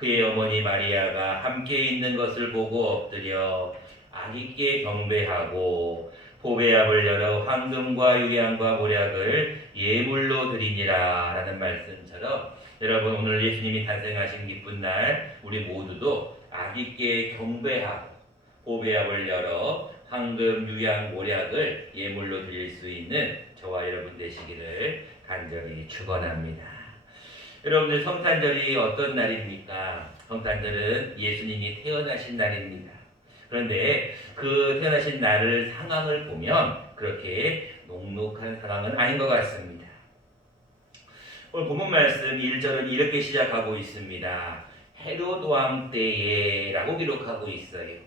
그의 어머니 마리아가 함께 있는 것을 보고 엎드려 아기께 경배하고 보배압을 열어 황금과 유향과 모략을 예물로 드리니라 라는 말씀처럼 여러분 오늘 예수님이 탄생하신 기쁜 날 우리 모두도 아기께 경배하고 보배압을 열어 황금, 유향, 모략을 예물로 드릴 수 있는 저와 여러분 되시기를 간절히 축원합니다. 여러분들 성탄절이 어떤 날입니까? 성탄절은 예수님이 태어나신 날입니다. 그런데 그 태어나신 날을 상황을 보면 그렇게 녹록한 상황은 아닌 것 같습니다. 오늘 본문 말씀 1절은 이렇게 시작하고 있습니다. 헤로드 왕 때에 라고 기록하고 있어요.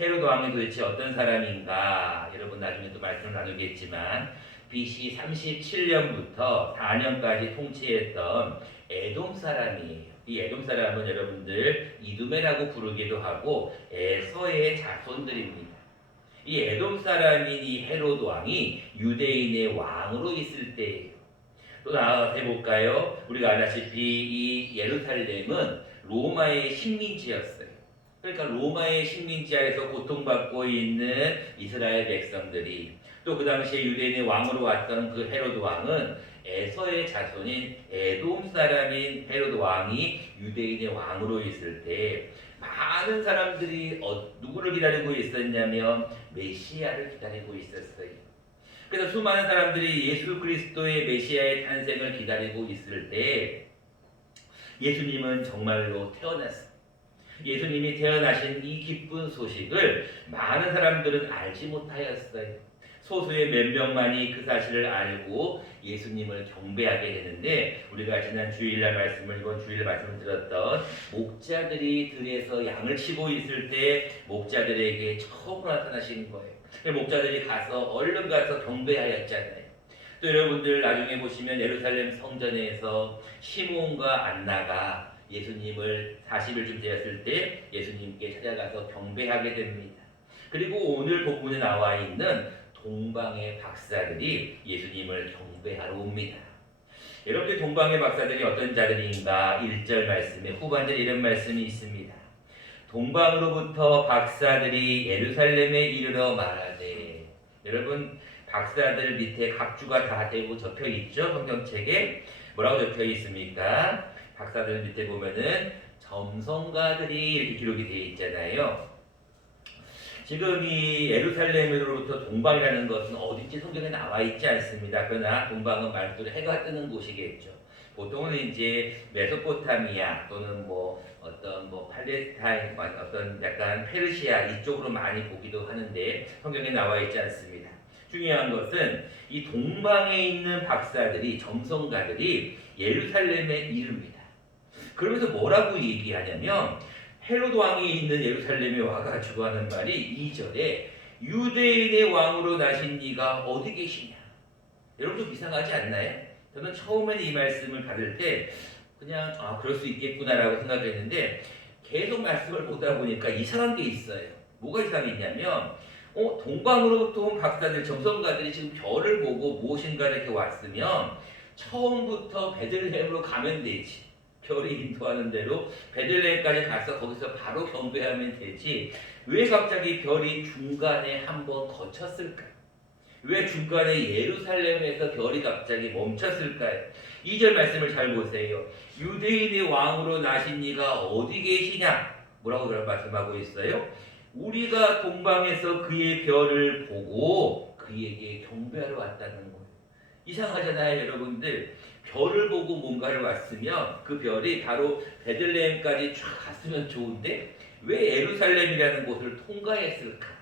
헤로드 왕이 도대체 어떤 사람인가? 여러분 나중에 또 말씀을 나누겠지만 BC 37년부터 4년까지 통치했던 에돔 사람이에요. 이 에돔 사람은 여러분들 이두메라고 부르기도 하고 에서의 자손들입니다. 이 에돔 사람인 이 헤로드 왕이 유대인의 왕으로 있을 때예요. 또 나아가서 해볼까요? 우리가 알다시피 이 예루살렘은 로마의 식민지였어요. 그러니까 로마의 식민지 아래서 고통받고 있는 이스라엘 백성들이 또 그 당시에 유대인의 왕으로 왔던 그 헤로드 왕은 에서의 자손인 에돔 사람인 헤로드 왕이 유대인의 왕으로 있을 때 많은 사람들이 어, 누구를 기다리고 있었냐면 메시아를 기다리고 있었어요. 그래서 수많은 사람들이 예수 그리스도의 메시아의 탄생을 기다리고 있을 때 예수님은 정말로 태어났어요. 예수님이 태어나신 이 기쁜 소식을 많은 사람들은 알지 못하였어요. 소수의 몇 명만이 그 사실을 알고 예수님을 경배하게 되는데 우리가 지난 주일날 말씀을 이번 주일 말씀을 들었던 목자들이 들에서 양을 치고 있을 때 목자들에게 처음 나타나신 거예요. 목자들이 가서 얼른 가서 경배하였잖아요. 또 여러분들 나중에 보시면 예루살렘 성전에서 시몬과 안나가 예수님을 40일쯤 되었을 때 예수님께 찾아가서 경배하게 됩니다. 그리고 오늘 본문에 나와 있는 동방의 박사들이 예수님을 경배하러 옵니다. 여러분들 동방의 박사들이 어떤 자들인가 1절 말씀에 후반절 이런 말씀이 있습니다. 동방으로부터 박사들이 예루살렘에 이르러 말하되 여러분 박사들 밑에 각주가 다 대고 적혀 있죠 성경책에 뭐라고 적혀 있습니까? 박사들 밑에 보면은 점성가들이 이렇게 기록이 되어 있잖아요. 지금 이 예루살렘으로부터 동방이라는 것은 어딘지 성경에 나와 있지 않습니다. 그러나 동방은 말 그대로 해가 뜨는 곳이겠죠. 보통은 이제 메소포타미아 또는 뭐 어떤 뭐 팔레스타인 어떤 약간 페르시아 이쪽으로 많이 보기도 하는데 성경에 나와 있지 않습니다. 중요한 것은 이 동방에 있는 박사들이 점성가들이 예루살렘에 이릅니다. 그러면서 뭐라고 얘기하냐면 헤로드 왕이 있는 예루살렘에 와가지고 하는 말이 2절에 유대인의 왕으로 나신 이가 어디 계시냐? 여러분 좀 이상하지 않나요? 저는 처음에는 이 말씀을 받을 때 그냥 아 그럴 수 있겠구나라고 생각했는데 계속 말씀을 보다 보니까 이상한 게 있어요. 뭐가 이상했냐면 어 동방으로부터 온 박사들 점성가들이 지금 별을 보고 무엇인가 이렇게 왔으면 처음부터 베들레헴으로 가면 되지. 별이 인도하는 대로 베들레헴까지 가서 거기서 바로 경배하면 되지. 왜 갑자기 별이 중간에 한번 거쳤을까? 왜 중간에 예루살렘에서 별이 갑자기 멈췄을까요? 2절 말씀을 잘 보세요. 유대인의 왕으로 나신 이가 어디 계시냐? 뭐라고 말씀하고 있어요? 우리가 동방에서 그의 별을 보고 그에게 경배하러 왔다는 거예요. 이상하잖아요, 여러분들. 별을 보고 뭔가를 왔으면 그 별이 바로 베들레헴까지 쫙 갔으면 좋은데 왜 예루살렘이라는 곳을 통과했을까?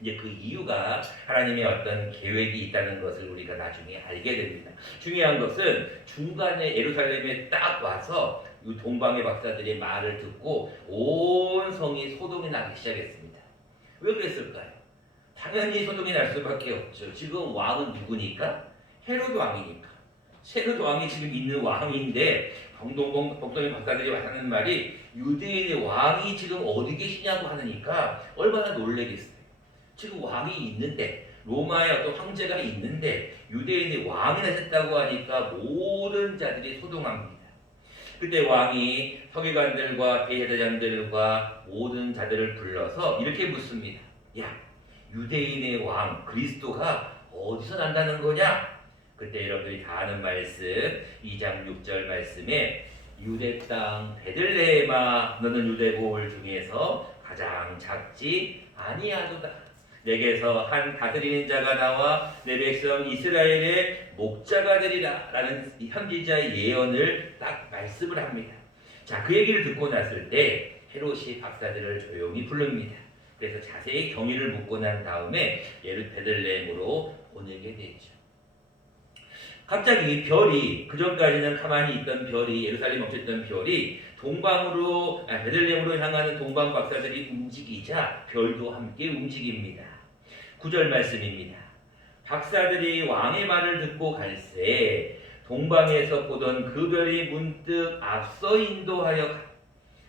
이제 그 이유가 하나님의 어떤 계획이 있다는 것을 우리가 나중에 알게 됩니다. 중요한 것은 중간에 예루살렘에 딱 와서 이 동방의 박사들의 말을 듣고 온 성이 소동이 나기 시작했습니다. 왜 그랬을까요? 당연히 소동이 날 수밖에 없죠. 지금 왕은 누구니까? 헤로드 왕이니까. 헤로드 왕이 지금 있는 왕인데 동동 동동의 박사들이 하는 말이 유대인의 왕이 지금 어디 계시냐고 하니까 얼마나 놀래겠어요. 지금 왕이 있는데 로마의 어떤 황제가 있는데 유대인의 왕이 나셨다고 하니까 모든 자들이 소동합니다. 그때 왕이 서기관들과 대제사장들과 모든 자들을 불러서 이렇게 묻습니다. 야, 유대인의 왕 그리스도가 어디서 난다는 거냐? 그때 여러분들이 다 아는 말씀 2장 6절 말씀에 유대 땅 베들레헴아 너는 유대 보홀 중에서 가장 작지 아니하도다. 내게서 한 다스리는 자가 나와 내 백성 이스라엘의 목자가 되리라 라는 이 현지자의 예언을 딱 말씀을 합니다. 자, 그 얘기를 듣고 났을 때 헤롯이 박사들을 조용히 부릅니다. 그래서 자세히 경위를 묻고 난 다음에 얘를 베들레헴으로 보내게 되죠. 갑자기 별이 그 전까지는 가만히 있던 별이 예루살렘 멈췄던 별이 동방으로 아, 베들레헴으로 향하는 동방 박사들이 움직이자 별도 함께 움직입니다. 구절 말씀입니다. 박사들이 왕의 말을 듣고 갈새 동방에서 보던 그 별이 문득 앞서 인도하여 가-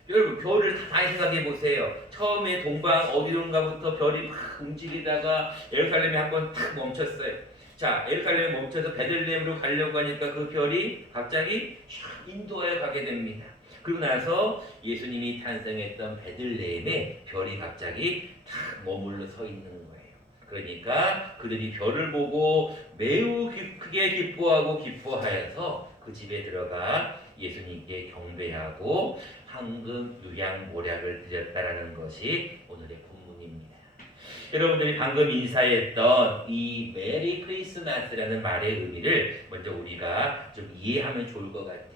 여러분 별을 가만히 생각해 보세요. 처음에 동방 어디론가부터 별이 막 움직이다가 예루살렘에 한번 탁 멈췄어요. 자, 예루살렘에 멈춰서 베들레헴으로 가려고 하니까 그 별이 갑자기 샥 인도하여 가게 됩니다. 그리고 나서 예수님이 탄생했던 베들레헴에 별이 갑자기 탁 머물러 서 있는 거예요. 그러니까 그들이 별을 보고 매우 기- 크게 기뻐하고 기뻐하여서 그 집에 들어가 예수님께 경배하고 황금 유양 모략을 드렸다라는 것이 오늘의 본문입니다. 여러분들이 방금 인사했던 이 메리 크리스마스라는 말의 의미를 먼저 우리가 좀 이해하면 좋을 것 같아요.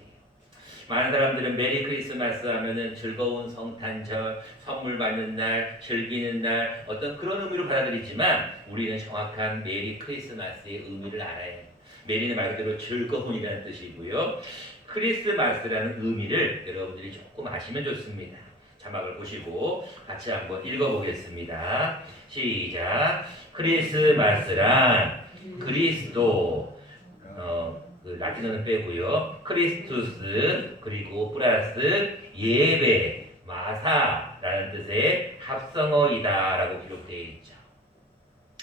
많은 사람들은 메리 크리스마스 하면은 즐거운 성탄절, 선물 받는 날, 즐기는 날 어떤 그런 의미로 받아들이지만 우리는 정확한 메리 크리스마스의 의미를 알아야 해요. 메리는 말 그대로 즐거움이라는 뜻이고요. 크리스마스라는 의미를 여러분들이 조금 아시면 좋습니다. 자막을 보시고 같이 한번 읽어보겠습니다. 시작. 크리스마스란 그리스도 어, 그 라틴어는 빼고요. 크리스투스 그리고 플러스 예배 마사라는 뜻의 합성어이다라고 기록되어 있죠.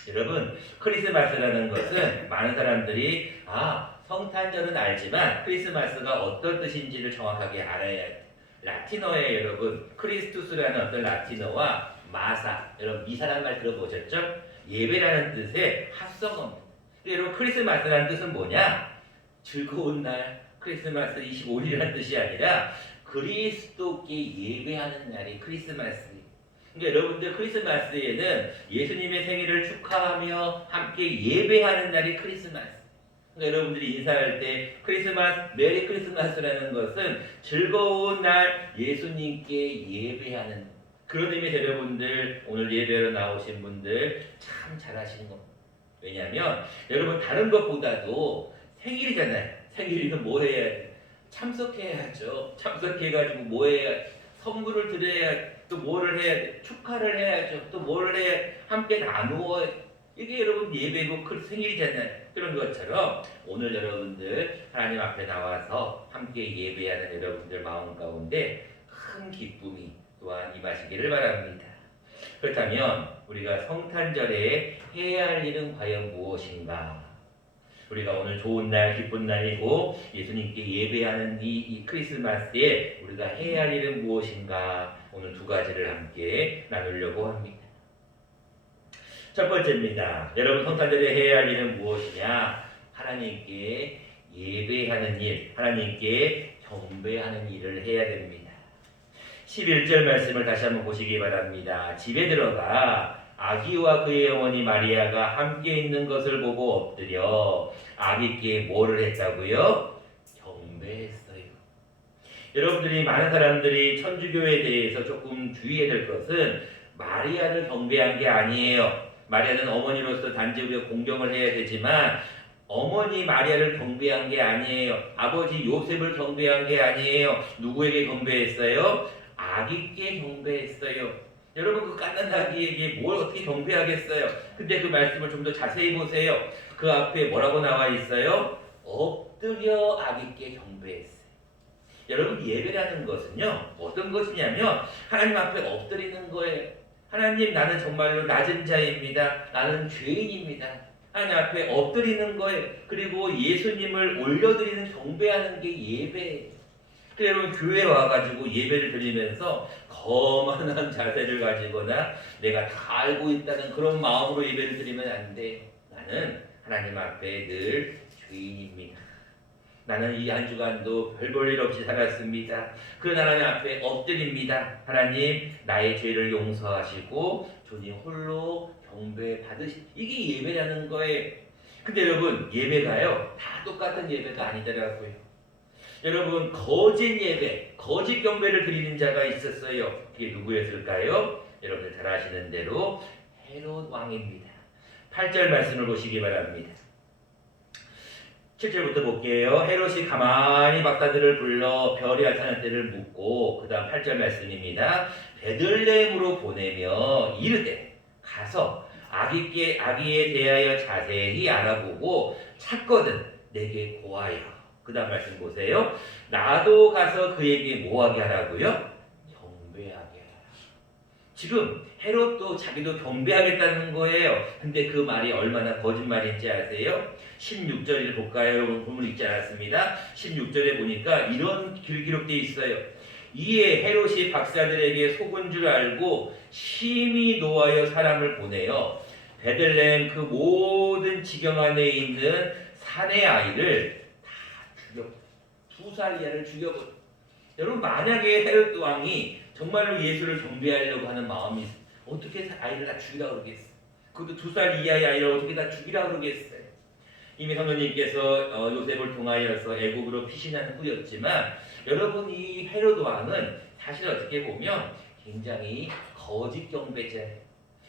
여러분 크리스마스라는 것은 많은 사람들이 아 성탄절은 알지만 크리스마스가 어떤 뜻인지를 정확하게 알아야 돼. 라틴어에 여러분 크리스투스라는 어떤 라틴어와 마사 여러분 미사라는 말 들어보셨죠? 예배라는 뜻의 합성어입니다. 여러분 크리스마스라는 뜻은 뭐냐? 즐거운 날 크리스마스 25일이라는 뜻이 아니라 그리스도께 예배하는 날이 크리스마스. 그러니까 여러분들 크리스마스에는 예수님의 생일을 축하하며 함께 예배하는 날이 크리스마스. 그러니까 여러분들이 인사할 때 크리스마스, 메리 크리스마스라는 것은 즐거운 날 예수님께 예배하는 그런 의미에서 여러분들 오늘 예배로 나오신 분들 참 잘하시는 겁니다. 왜냐하면 여러분 다른 것보다도 생일이잖아요. 생일이면 뭐 해야 돼? 참석해야죠. 참석해가지고 뭐 해야 선물을 드려야 또 뭐를 해야 돼? 축하를 해야죠. 또 뭐를 해야 함께 나누어 이게 여러분 예배고 그 생일이잖아요. 그런 것처럼 오늘 여러분들 하나님 앞에 나와서 함께 예배하는 여러분들 마음 가운데 큰 기쁨이 또한 임하시기를 바랍니다. 그렇다면 우리가 성탄절에 해야 할 일은 과연 무엇인가? 우리가 오늘 좋은 날, 기쁜 날이고 예수님께 예배하는 이, 이 크리스마스에 우리가 해야 할 일은 무엇인가? 오늘 두 가지를 함께 나누려고 합니다. 첫 번째입니다. 여러분 성탄절에 해야 할 일은 무엇이냐? 하나님께 예배하는 일, 하나님께 경배하는 일을 해야 됩니다. 11절 말씀을 다시 한번 보시기 바랍니다. 집에 들어가 아기와 그의 어머니 마리아가 함께 있는 것을 보고 엎드려 아기께 뭐를 했다고요? 경배했어요. 여러분들이 많은 사람들이 천주교에 대해서 조금 주의해야 될 것은 마리아를 경배한 게 아니에요. 마리아는 어머니로서 단지 우리가 공경을 해야 되지만 어머니 마리아를 경배한 게 아니에요. 아버지 요셉을 경배한 게 아니에요. 누구에게 경배했어요? 아기께 경배했어요. 여러분 그 깐난 아기에게 뭘 어떻게 경배하겠어요? 근데 그 말씀을 좀 더 자세히 보세요. 그 앞에 뭐라고 나와 있어요? 엎드려 아기께 경배했어요. 여러분 예배라는 것은요 어떤 것이냐면 하나님 앞에 엎드리는 거예요. 하나님 나는 정말로 낮은 자입니다. 나는 죄인입니다. 하나님 앞에 엎드리는 거예요. 그리고 예수님을 올려드리는 경배하는 게 예배예요. 그래 여러분 교회 와가지고 예배를 드리면서 거만한 자세를 가지거나 내가 다 알고 있다는 그런 마음으로 예배를 드리면 안 돼. 나는 하나님 앞에 늘 죄인입니다. 나는 이 한 주간도 별 볼 일 없이 살았습니다. 그런 하나님 앞에 엎드립니다. 하나님 나의 죄를 용서하시고 주님 홀로 경배 받으시 이게 예배라는 거예요. 근데 여러분 예배가요 다 똑같은 예배가 아니더라고요. 여러분 거짓 예배, 거짓 경배를 드리는 자가 있었어요. 그게 누구였을까요? 여러분들 잘 아시는 대로 헤롯 왕입니다. 8절 말씀을 보시기 바랍니다. 7절부터 볼게요. 헤롯이 가만히 박사들을 불러 별이 알타는 때를 묻고 그 다음 8절 말씀입니다. 베들레헴으로 보내며 이르되 가서 아기께 아기에 대하여 자세히 알아보고 찾거든 내게 고하여 그 다음 말씀 보세요. 나도 가서 그에게 뭐하게 하라고요? 경배하게. 지금 헤롯도 자기도 경배하겠다는 거예요. 근데 그 말이 얼마나 거짓말인지 아세요? 16절을 볼까요? 여러분 본문 읽지 않았습니다. 16절에 보니까 이런 길 기록되어 있어요. 이에 헤롯이 박사들에게 속은 줄 알고 심히 노하여 사람을 보내어 베들레헴 그 모든 지경 안에 있는 사내 아이를 다 죽여 두살 이하를 죽여버려. 여러분 만약에 헤롯 왕이 정말로 예수를 경배하려고 하는 마음이. 어떻게 아이를 다 죽이라 그러겠어? 그것도 두 살 이하의 아이를 어떻게 다 죽이라 그러겠어요? 이미 성도님께서 어, 요셉을 통하여서 애국으로 피신한 후였지만 여러분 이 헤롯 왕은 사실 어떻게 보면 굉장히 거짓 경배자예요.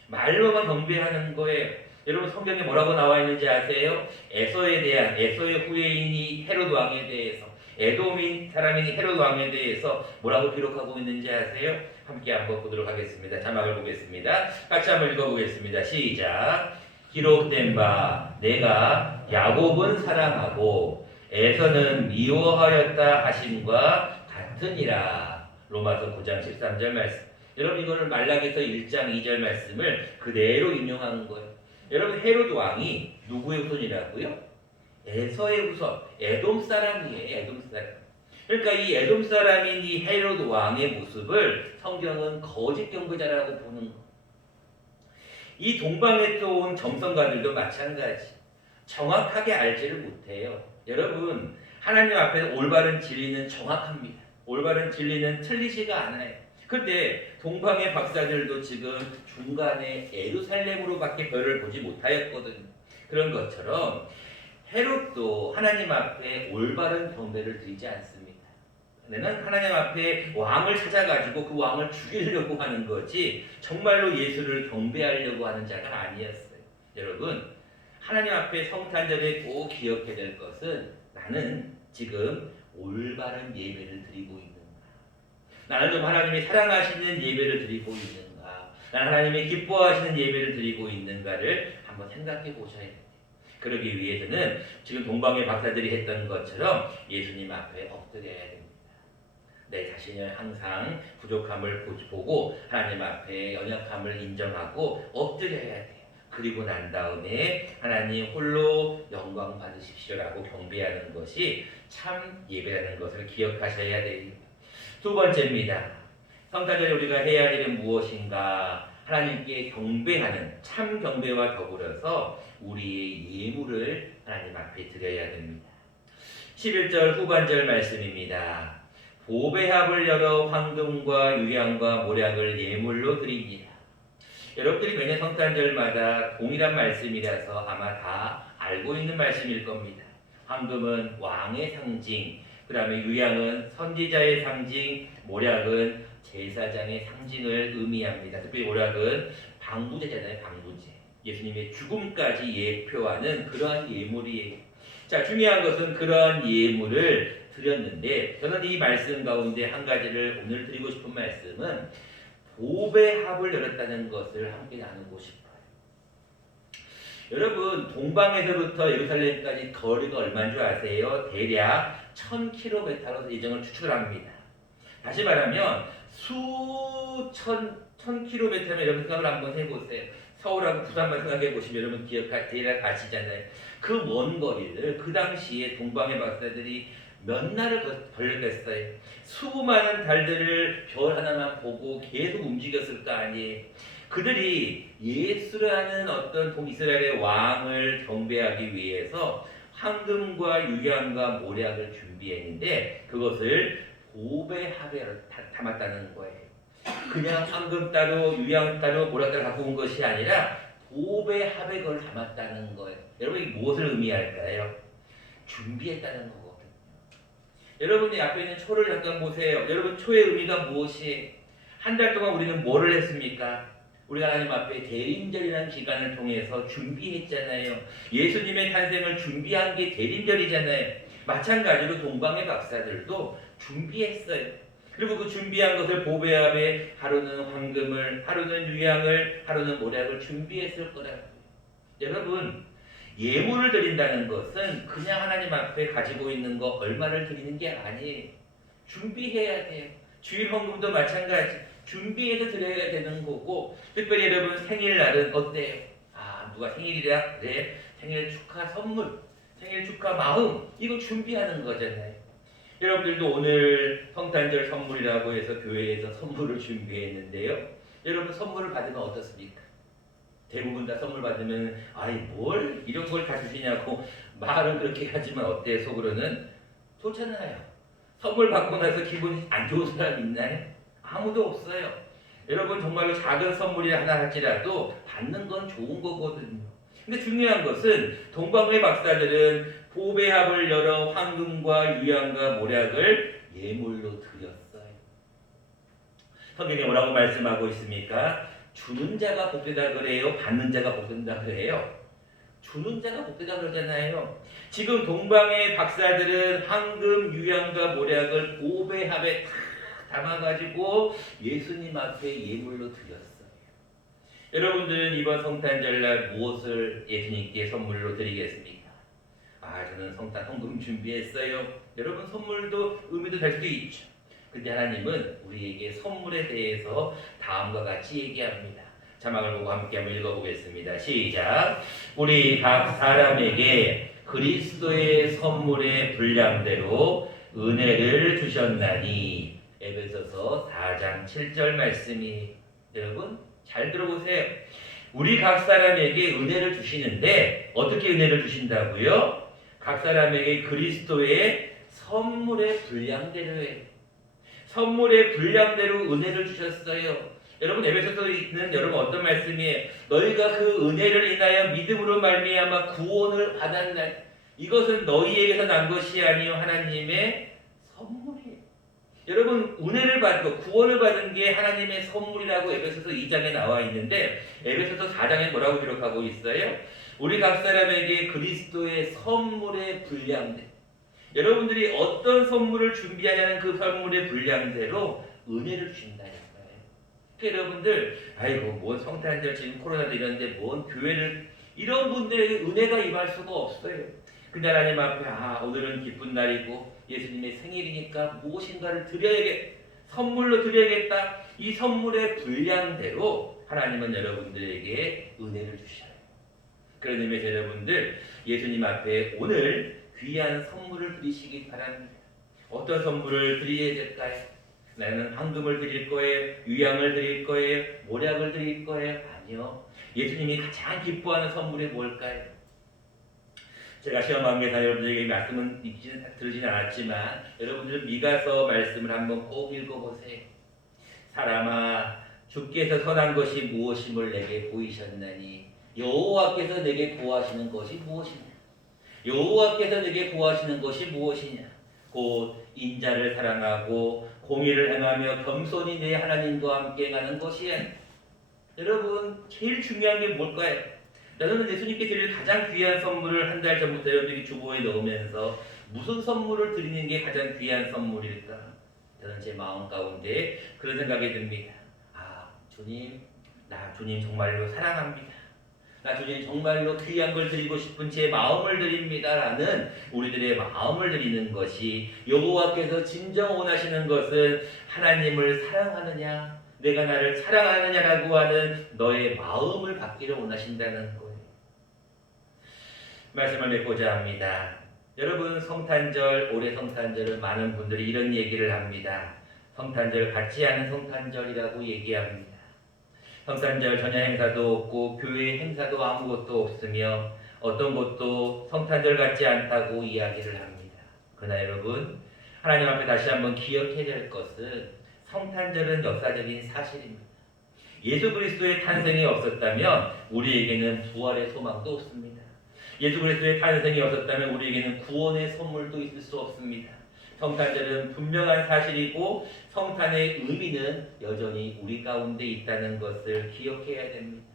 말로만 경배하는 거예요. 여러분 성경에 뭐라고 나와 있는지 아세요? 에서에 대한 에서의 후예인이 헤롯 왕에 대해서 에돔인 사람인 헤롯 왕에 대해서 뭐라고 기록하고 있는지 아세요? 함께 한번 보도록 하겠습니다. 자막을 보겠습니다. 같이 한번 읽어보겠습니다. 시작. 기록된 바 내가 야곱은 사랑하고 에서는 미워하였다 하심과 같으니라. 로마서 9장 13절 말씀. 여러분 이거는 말라기서 1장 2절 말씀을 그대로 인용한 거예요. 여러분 헤롯 왕이 누구의 후손이라고요? 에서의 후손, 에돔 사람이에요. 에돔 사람. 그러니까 이 에돔 사람인 이 헤롯 왕의 모습을 성경은 거짓 경배자라고 보는 거. 이 동방에서 온 점성가들도 마찬가지. 정확하게 알지를 못해요. 여러분 하나님 앞에서 올바른 진리는 정확합니다. 올바른 진리는 틀리지가 않아요. 근데 동방의 박사들도 지금 중간에 에루살렘으로밖에 별을 보지 못하였거든요. 그런 것처럼 헤롯도 하나님 앞에 올바른 경배를 드리지 않습니다. 내는 하나님 앞에 왕을 찾아가지고 그 왕을 죽이려고 하는 거지 정말로 예수를 경배하려고 하는 자가 아니었어요. 여러분 하나님 앞에 성탄절에 꼭 기억해야 될 것은 나는 지금 올바른 예배를 드리고 있는가? 나는 좀 하나님이 사랑하시는 예배를 드리고 있는가? 나는 하나님이 기뻐하시는 예배를 드리고 있는가를 한번 생각해 보셔야 돼요. 그러기 위해서는 지금 동방의 박사들이 했던 것처럼 예수님 앞에 엎드려야 됩니다. 내 자신을 항상 부족함을 보고 하나님 앞에 연약함을 인정하고 엎드려야 돼요. 그리고 난 다음에 하나님 홀로 영광 받으십시오라고 경배하는 것이 참 예배라는 것을 기억하셔야 됩니다. 두 번째입니다. 성탄절에 우리가 해야 할 일은 무엇인가? 하나님께 경배하는 참 경배와 더불어서 우리의 예물을 하나님 앞에 드려야 됩니다. 11절 후반절 말씀입니다. 보배합을 열어 황금과 유향과 모략을 예물로 드립니다. 여러분들이 매년 성탄절마다 동일한 말씀이라서 아마 다 알고 있는 말씀일 겁니다. 황금은 왕의 상징, 그 다음에 유향은 선지자의 상징, 모략은 제사장의 상징을 의미합니다. 특별히 모략은 방부제잖아요, 방부제. 예수님의 죽음까지 예표하는 그러한 예물이에요. 자, 중요한 것은 그러한 예물을 드렸는데, 저는 이 말씀 가운데 한 가지를 오늘 드리고 싶은 말씀은 보배합을 열었다는 것을 함께 나누고 싶어요. 여러분, 동방에서부터 예루살렘까지 거리가 얼마인 줄 아세요? 대략 1000km로 예정을 추측을 합니다. 다시 말하면 수천 천 킬로미터면 여러분 생각을 한번 해보세요. 서울하고 부산만 생각해 보시면 여러분 기억하 대략 아시잖아요. 그 먼 거리를 그 당시에 동방의 박사들이 몇 날을 걸- 걸렸겠어요. 수많은 달들을 별 하나만 보고 계속 움직였을 거 아니에요. 그들이 예수라는 어떤 동이스라엘의 왕을 경배하기 위해서 황금과 유향과 모략을 준비했는데 그것을 다- 담았다는 거예요. 그냥 황금 따로 유향 따로 모략 따로 갖고 온 것이 아니라 그걸 담았다는 거예요. 여러분 이게 무엇을 의미할까요? 준비했다는 거거든요. 여러분이 앞에 있는 초를 잠깐 보세요. 여러분 초의 의미가 무엇이? 한 달 동안 우리는 뭐를 했습니까? 우리가 하나님 앞에 대림절이라는 기간을 통해서 준비했잖아요. 예수님의 탄생을 준비한 게 대림절이잖아요. 마찬가지로 동방의 박사들도 준비했어요. 그리고 그 준비한 것을 보배합에 하루는 황금을, 하루는 유향을, 하루는 모략을 준비했을 거라고요. 여러분, 예물을 드린다는 것은 그냥 하나님 앞에 가지고 있는 거 얼마를 드리는 게 아니에요. 준비해야 돼요. 주일 헌금도 마찬가지. 준비해서 드려야 되는 거고, 특별히 여러분 생일날은 어때요? 아, 누가 생일이라? 그래. 생일 축하 선물, 생일 축하 마음, 이거 준비하는 거잖아요. 여러분들도 오늘 성탄절 선물이라고 해서 교회에서 선물을 준비했는데요. 여러분 선물을 받으면 어떻습니까? 대부분 다 선물 받으면 아이 뭘 이런 걸 다 주시냐고 말은 그렇게 하지만 어때 속으로는 좋잖아요. 선물 받고 나서 기분이 안 좋은 사람 있나요? 아무도 없어요. 여러분 정말로 작은 선물이 하나 할지라도 받는 건 좋은 거거든요. 근데 중요한 것은 동방의 박사들은 보배합을 열어 황금과 유향과 모략을 예물로 드렸어요. 성경에 뭐라고 말씀하고 있습니까? 주는 자가 복되다 그래요? 받는 자가 복된다 그래요? 주는 자가 복되다 그러잖아요. 지금 동방의 박사들은 황금, 유향과 모략을 보배합에 다 담아가지고 예수님 앞에 예물로 드렸어요. 여러분들은 이번 성탄절날 무엇을 예수님께 선물로 드리겠습니까? 아, 저는 성탄 헌금 준비했어요. 여러분 선물도 의미도 될 수도 있죠. 근데 하나님은 우리에게 선물에 대해서 다음과 같이 얘기합니다. 자막을 보고 함께 한번 읽어보겠습니다. 시작. 우리 각 사람에게 그리스도의 선물의 분량대로 은혜를 주셨나니 에베소서 4장 7절 말씀이 여러분 잘 들어보세요. 우리 각 사람에게 은혜를 주시는데 어떻게 은혜를 주신다고요? 각 사람에게 그리스도의 선물의 분량대로예요. 선물의 분량대로 은혜를 주셨어요. 여러분 에베소서에 있는 여러분 어떤 말씀이에요? 너희가 그 은혜를 인하여 믿음으로 말미암아 구원을 받았나? 이것은 너희에게서 난 것이 아니요 하나님의 선물이에요. 여러분 은혜를 받고 구원을 받은 게 하나님의 선물이라고 에베소서 2장에 나와 있는데 에베소서 4장에 뭐라고 기록하고 있어요? 우리 각 사람에게 그리스도의 선물의 분량대. 여러분들이 어떤 선물을 준비하냐는 그 선물의 분량대로 은혜를 주신다는 거예요. 그러니까 여러분들, 아이고, 뭔 성탄절 지금 코로나도 이런데 뭔 교회를 이런 분들에게 은혜가 임할 수가 없어요. 근데 하나님 앞에 아 오늘은 기쁜 날이고 예수님의 생일이니까 무엇인가를 드려야겠, 선물로 드려야겠다. 이 선물의 분량대로 하나님은 여러분들에게 은혜를 주셔요. 그런 의미에서 여러분들 예수님 앞에 오늘 귀한 선물을 드리시기 바랍니다. 어떤 선물을 드려야 될까요? 나는 황금을 드릴 거예요, 유향을 드릴 거예요, 모략을 드릴 거예요. 아니요. 예수님이 가장 기뻐하는 선물이 뭘까요? 제가 시험 관계사 여러분들에게 말씀은 들으진 않았지만 여러분들 미가서 말씀을 한번 꼭 읽어보세요. 사람아, 주께서 선한 것이 무엇임을 내게 보이셨나니 여호와께서 내게 구하시는 것이 무엇이냐? 여호와께서 내게 구하시는 것이 무엇이냐? 곧 인자를 사랑하고 공의를 행하며 겸손히 내 하나님과 함께 행하는 것이야. 여러분 제일 중요한 게 뭘까요? 저는 예수님께 드릴 가장 귀한 선물을 한 달 전부터 여러분들이 주보에 넣으면서 무슨 선물을 드리는 게 가장 귀한 선물일까? 저는 제 마음 가운데 그런 생각이 듭니다. 아, 주님, 나 주님 정말로 사랑합니다. 나 주님 정말로 귀한 걸 드리고 싶은 제 마음을 드립니다라는 우리들의 마음을 드리는 것이 여호와께서 진정 원하시는 것은 하나님을 사랑하느냐 내가 나를 사랑하느냐라고 하는 너의 마음을 받기를 원하신다는 거예요. 말씀을 맺고자 합니다. 여러분 성탄절 올해 성탄절을 많은 분들이 이런 얘기를 합니다. 성탄절 같이 하는 성탄절이라고 얘기합니다. 성탄절 전야 행사도 없고 교회 행사도 아무것도 없으며 어떤 것도 성탄절 같지 않다고 이야기를 합니다. 그러나 여러분 하나님 앞에 다시 한번 기억해야 될 것은 성탄절은 역사적인 사실입니다. 예수 그리스도의 탄생이 없었다면 우리에게는 부활의 소망도 없습니다. 예수 그리스도의 탄생이 없었다면 우리에게는 구원의 선물도 있을 수 없습니다. 성탄절은 분명한 사실이고 성탄의 의미는 여전히 우리 가운데 있다는 것을 기억해야 됩니다.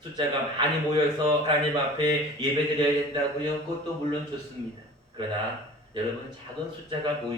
숫자가 많이 모여서 하나님 앞에 예배드려야 된다고요? 그것도 물론 좋습니다. 그러나 여러분 작은 숫자가 모이